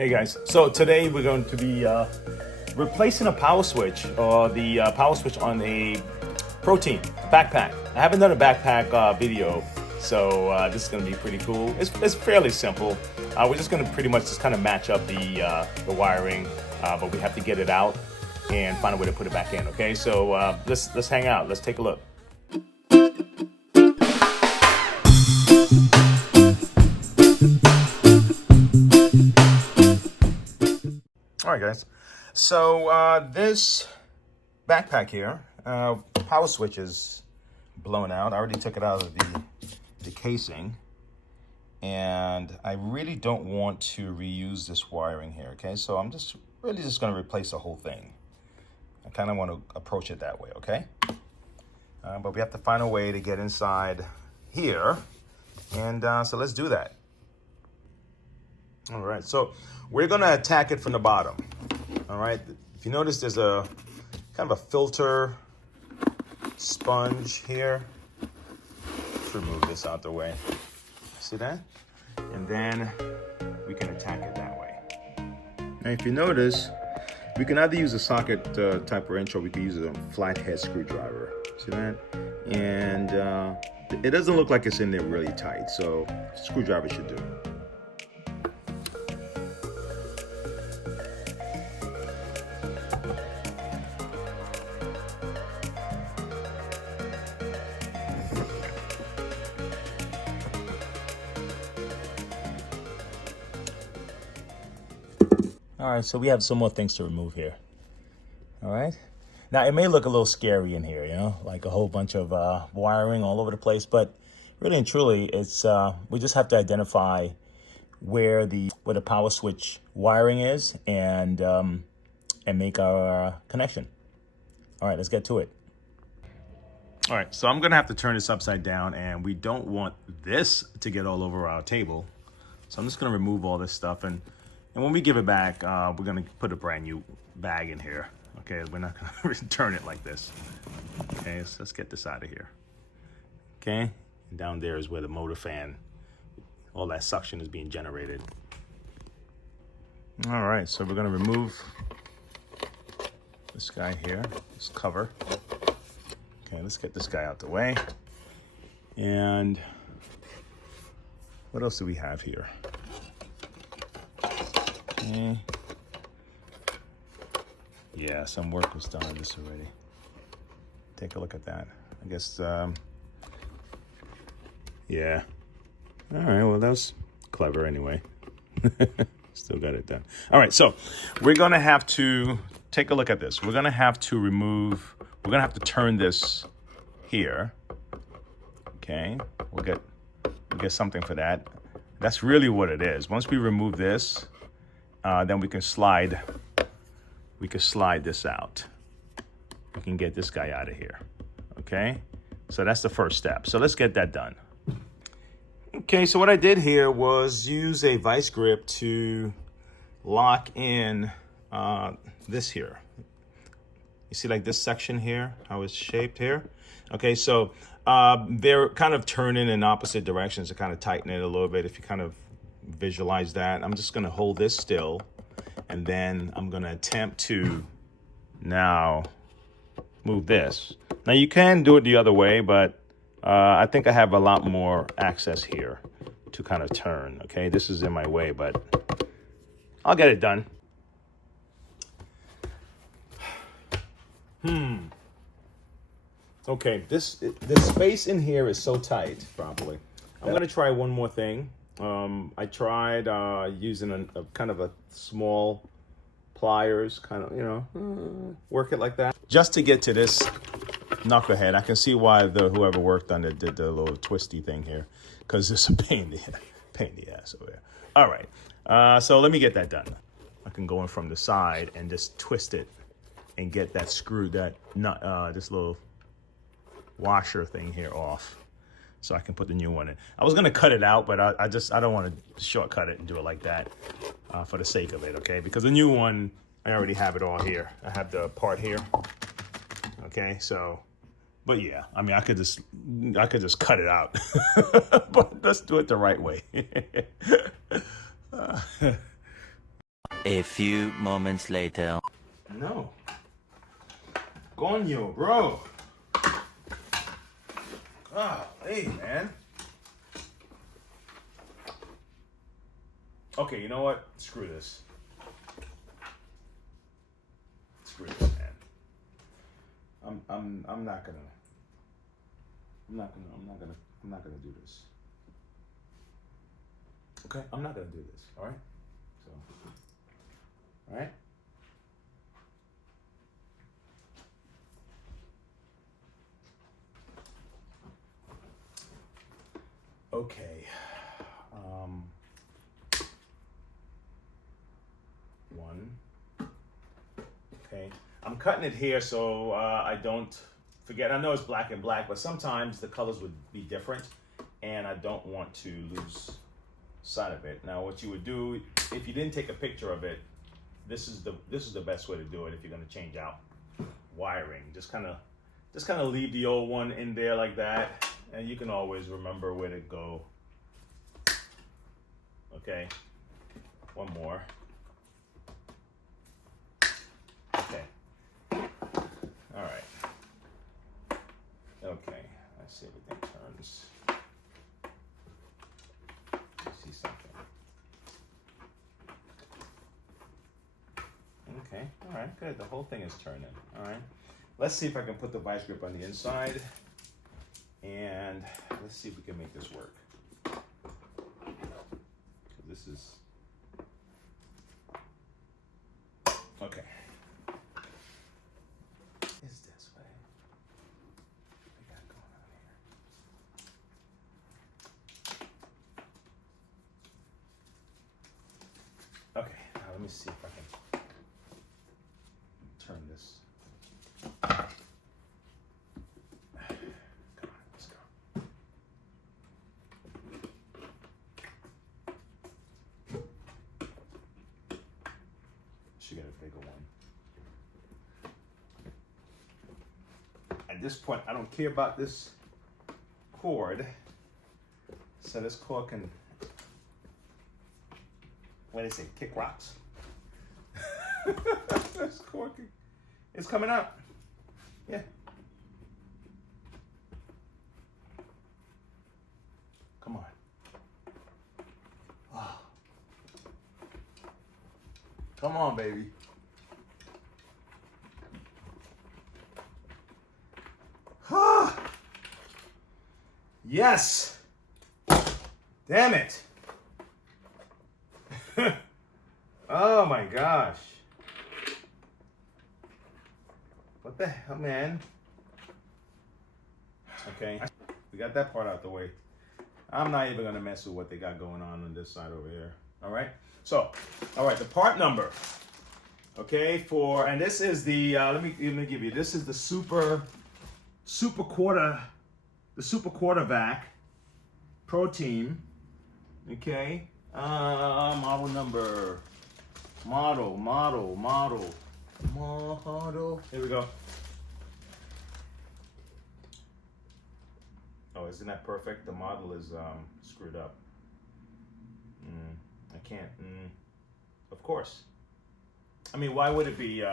Hey guys, so today we're going to be replacing a power switch or the power switch on a Proteam Backpack. I haven't done a backpack video, so this is going to be pretty cool. It's fairly simple. We're just going to pretty much just kind of match up the wiring, but we have to get it out and find a way to put it back in. Okay, so let's hang out. Let's take a look. All right, guys. So this backpack here, power switch is blown out. I already took it out of the casing, and I really don't want to reuse this wiring here. Okay, so I'm just really just going to replace the whole thing. I kind of want to approach it that way. Okay, but we have to find a way to get inside here, and so let's do that. All right, so we're gonna attack it from the bottom. All right, if you notice, there's a kind of a filter sponge here. Let's remove this out the way. See that? And then we can attack it that way. Now, if you notice, we can either use a socket type wrench, or we can use a flathead screwdriver. See that? And it doesn't look like it's in there really tight, so screwdriver should do. All right, so we have some more things to remove here. All right. Now, it may look a little scary in here, you know, like a whole bunch of wiring all over the place, but really and truly, it's we just have to identify where the power switch wiring is and make our connection. All right, let's get to it. All right, so I'm gonna have to turn this upside down, and we don't want this to get all over our table. So I'm just gonna remove all this stuff, and when we give it back, we're gonna put a brand new bag in here. Okay, we're not gonna return it like this. Okay, so let's get this out of here. Okay, and down there is where the motor fan, all that suction is being generated. All right, so we're gonna remove this guy here, this cover. Okay, let's get this guy out the way. And what else do we have here? Okay. Yeah, some work was done on this already. Take a look at that. I guess, yeah. All right, well, that was clever anyway. Still got it done. All right, so we're gonna have to take a look at this. We're gonna have to remove, we're gonna have to turn this here. Okay, we'll get something for that. That's really what it is. Once we remove this, then we can slide this out. We can get this guy out of here. Okay, so that's the first step. So let's get that done. Okay, so what I did here was use a vice grip to lock in this here. You see, like this section here, how it's shaped here? Okay, so they're kind of turning in opposite directions to kind of tighten it a little bit. If you kind of visualize that, I'm just gonna hold this still, and then I'm gonna attempt to now move this. Now you can do it the other way, but I think I have a lot more access here to kind of turn. Okay, this is in my way, but I'll get it done. Okay, the space in here is so tight properly. I'm gonna try one more thing. I tried using a kind of a small pliers, kind of, you know, work it like that. Just to get to this knucklehead. I can see why whoever worked on it did the little twisty thing here, because it's a pain in the ass over there. All right, so let me get that done. I can go in from the side and just twist it and get that screw, that nut, this little washer thing here off, so I can put the new one in. I was gonna cut it out, but I don't want to shortcut it and do it like that for the sake of it, okay? Because the new one, I already have it all here. I have the part here, okay? So, but yeah, I mean, I could just cut it out, but let's do it the right way. A few moments later. No. Coño, bro. Oh, hey, man. Okay, you know what? Screw this. Screw this, man. I'm not gonna do this. Okay, I'm not gonna do this. All right. So, all right. Okay. One. Okay. I'm cutting it here so I don't forget. I know it's black and black, but sometimes the colors would be different, and I don't want to lose sight of it. Now, what you would do if you didn't take a picture of it, this is the best way to do it. If you're going to change out wiring, just kind of leave the old one in there like that, and you can always remember where to go. Okay, one more. Okay, all right. Okay, let's see, everything turns. I see something. Okay, all right, good. The whole thing is turning. All right, let's see if I can put the vice grip on the inside, and let's see if we can make this work. This is okay. Is this way? What we got going on here? Okay, now let me see if I can turn this. Come on, let's go. Should get a bigger one. At this point, I don't care about this cord. So this cord can, what do they say, kick rocks? This cord can, it's coming out. Yeah. Come on. Oh. Come on, baby. Yes. Damn it. Oh my gosh. What the hell, man? Okay, we got that part out the way. I'm not even gonna mess with what they got going on this side over here. All right. So, all right, the part number. Okay, for, and this is the let me give you. This is the Super Quartervac Proteam. Okay, model number, model. Here we go. Oh, isn't that perfect? The model is screwed up. I can't. Of course. I mean, why would it be?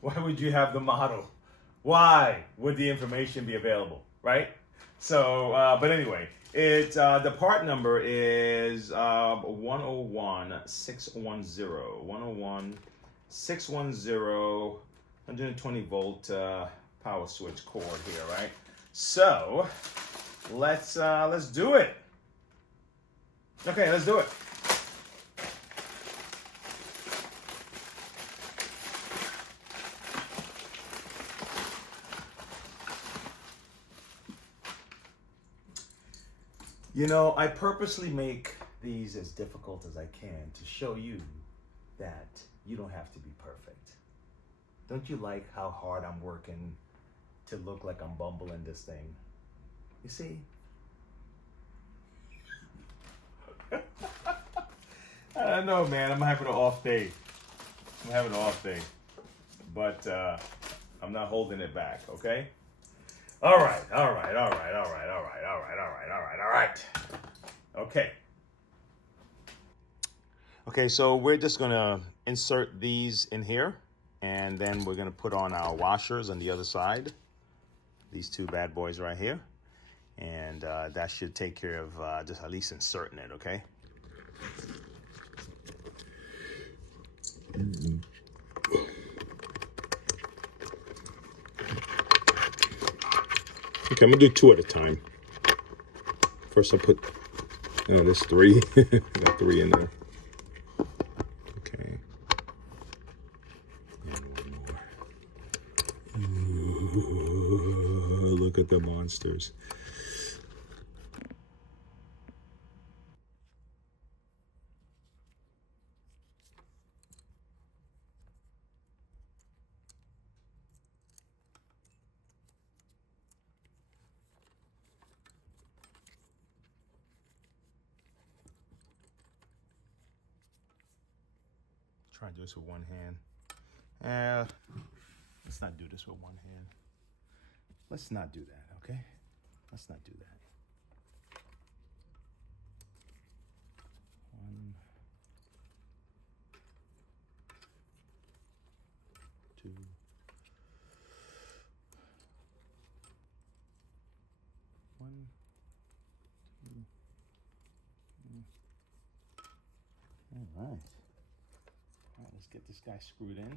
Why would you have the model? Why would the information be available, right? So, but anyway, it the part number is 101610. 101610, 120 volt power switch cord here, right? So let's do it. Okay, let's do it. You know, I purposely make these as difficult as I can to show you that you don't have to be perfect. Don't you like how hard I'm working to look like I'm bumbling this thing? You see? I don't know, man. I'm having an off day. But I'm not holding it back, okay? All right. Okay. Okay, so we're just gonna insert these in here, and then we're gonna put on our washers on the other side. These two bad boys right here. And that should take care of just at least inserting it, okay? Okay, I'm gonna do two at a time. First I'll put, oh, there's three. Got three in there. Okay. And one more. Ooh, look at the monsters. Try to do this with one hand. Let's not do this with one hand. Let's not do that, okay? Let's not do that. One, two, one, two, all right. All right, let's get this guy screwed in.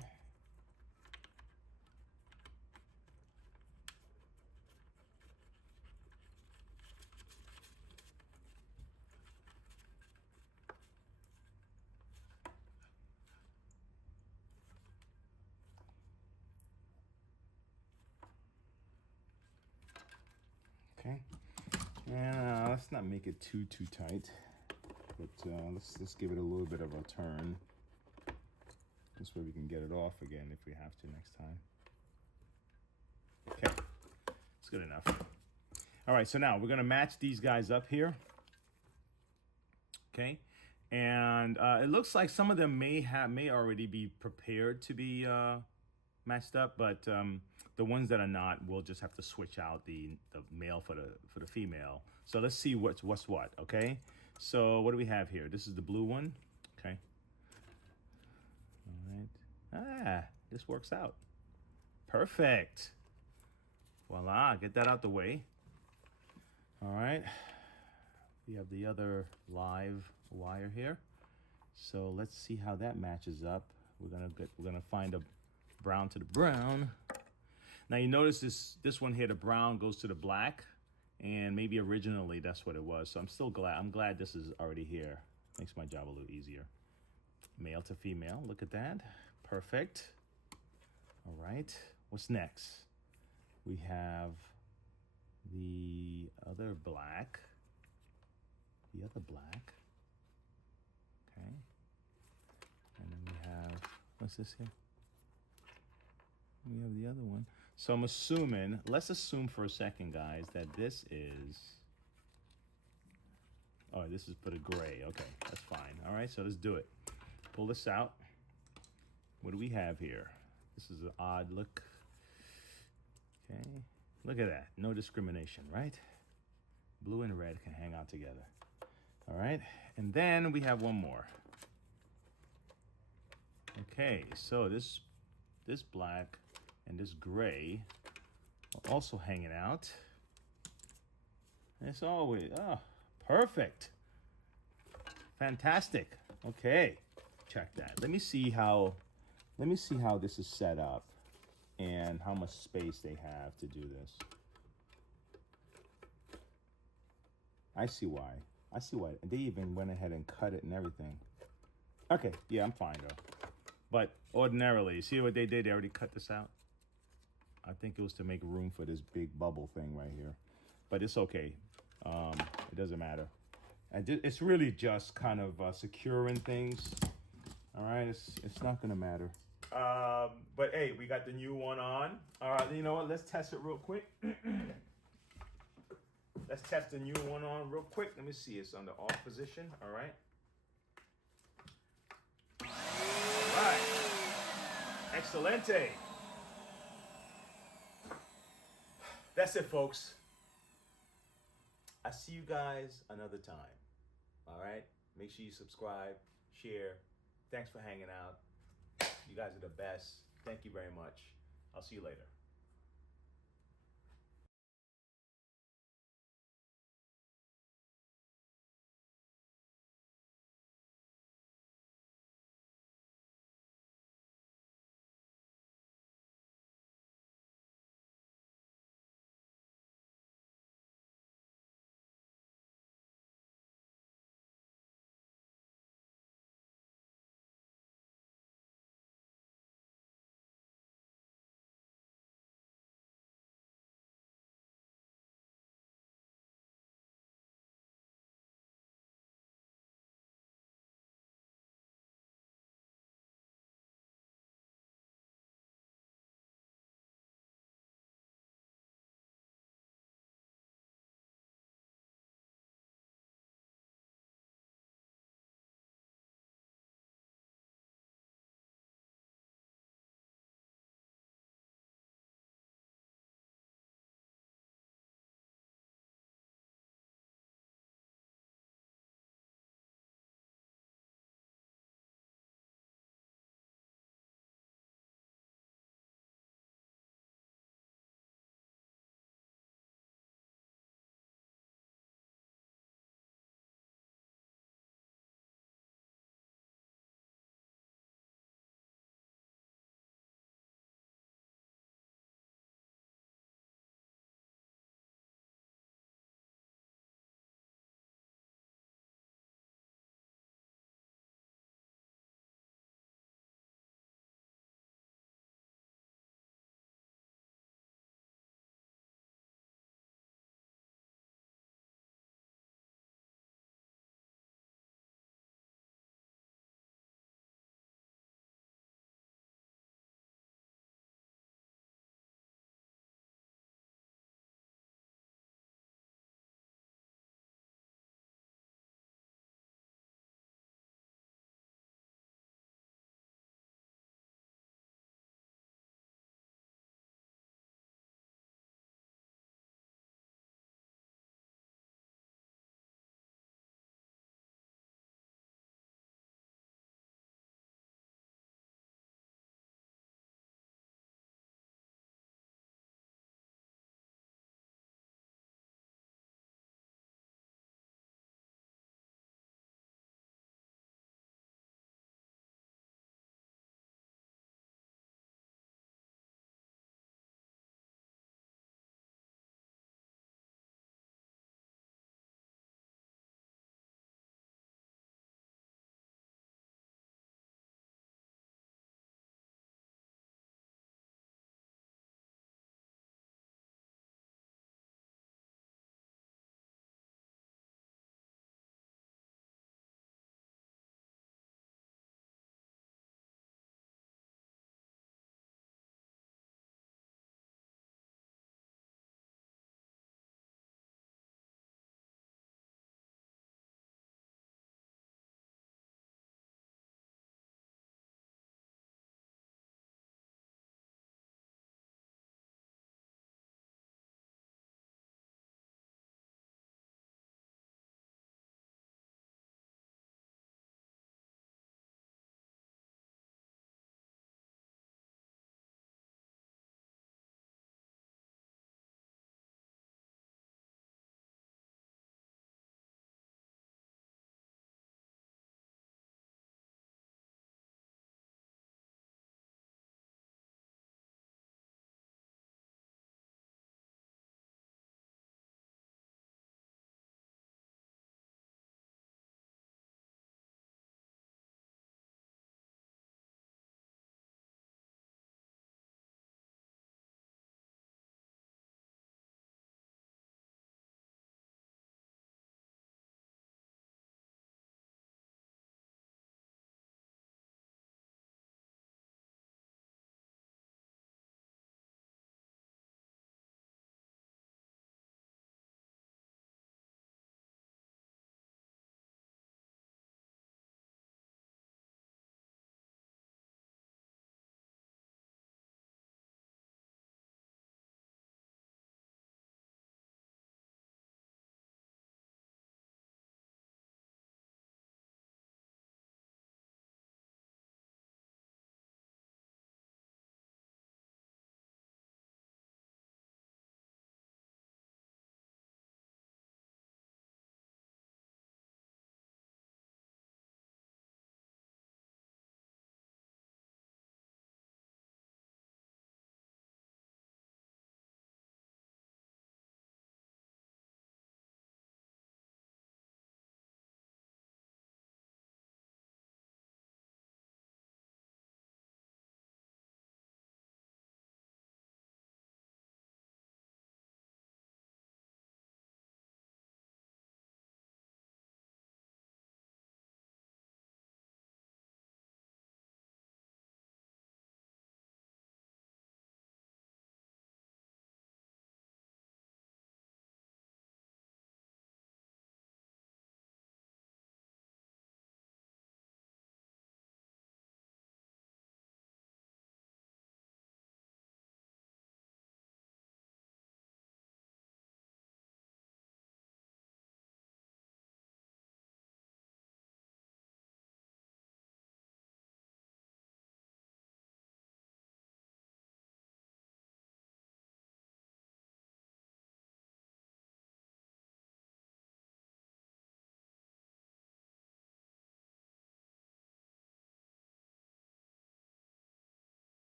Okay, and let's not make it too tight, but let's give it a little bit of a turn. This way we can get it off again if we have to next time. Okay, it's good enough. All right, so now we're gonna match these guys up here. Okay, and it looks like some of them may already be prepared to be matched up, but the ones that are not, we'll just have to switch out the male for the female. So let's see what's what. Okay, so what do we have here? This is the blue one. Okay. All right. Ah, this works out. Perfect. Voila, get that out the way. All right. We have the other live wire here. So let's see how that matches up. We're gonna find a brown to the brown. Now you notice this one here, the brown goes to the black, and maybe originally that's what it was. So I'm glad this is already here. Makes my job a little easier. Male to female, look at that. Perfect. All right, what's next? We have the other black. The other black. Okay. And then we have, what's this here? We have the other one. So I'm assuming, let's assume for a second, guys, that this is, oh, this is for the gray. Okay, that's fine. All right, so let's do it. Pull this out. What do we have here? This is an odd look. Okay, look at that. No discrimination, right? Blue and red can hang out together. All right, and then we have one more. Okay, so this black and this gray are also hanging out. And it's always, oh, perfect. Fantastic. Okay, check that. Let me see how this is set up and how much space they have to do this. I see why. They even went ahead and cut it and everything. Okay, yeah, I'm fine though. But ordinarily, see what they did? They already cut this out. I think it was to make room for this big bubble thing right here. But it's okay. It doesn't matter. It's really just kind of securing things. All right, it's not gonna matter. But hey, we got the new one on. All right, you know what? Let's test it real quick. Let's test the new one on real quick. Let me see. It's on the off position. All right. All right. Excelente. That's it, folks. I see you guys another time. All right. Make sure you subscribe, share. Thanks for hanging out. You guys are the best. Thank you very much. I'll see you later.